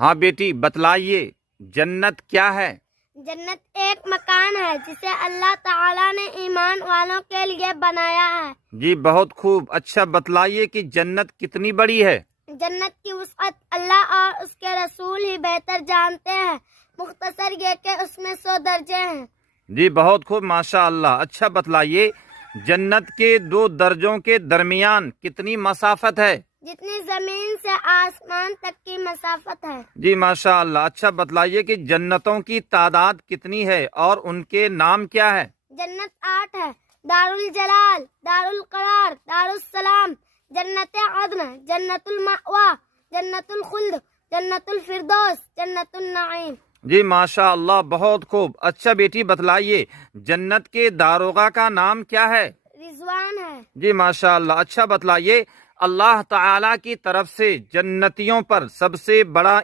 ہاں بیٹی بتلائیے جنت کیا ہے؟ جنت ایک مکان ہے جسے اللہ تعالیٰ نے ایمان والوں کے لیے بنایا ہے۔ جی بہت خوب، اچھا بتلائیے کہ جنت کتنی بڑی ہے؟ جنت کی وسعت اللہ اور اس کے رسول ہی بہتر جانتے ہیں، مختصر یہ کہ اس میں 100 درجے ہیں۔ جی بہت خوب، ماشاء اللہ۔ اچھا بتلائیے جنت کے 2 درجوں کے درمیان کتنی مسافت ہے؟ جتنی زمین سے آسمان تک کی مسافت ہے۔ جی ماشاء اللہ۔ اچھا بتلائیے کہ جنتوں کی تعداد کتنی ہے اور ان کے نام کیا ہے؟ جنت 8 ہے: دارالجلال، دارالقرار، دارالسلام، جنت عدن، جنت المأوا، جنت الخلد، جنت الفردوس، جنت النعیم۔ جی ماشاء اللہ، بہت خوب۔ اچھا بیٹی بتلائیے جنت کے داروغہ کا نام کیا ہے؟ رضوان ہے۔ جی ماشاء اللہ۔ اچھا بتلائیے اللہ تعالی کی طرف سے جنتیوں پر سب سے بڑا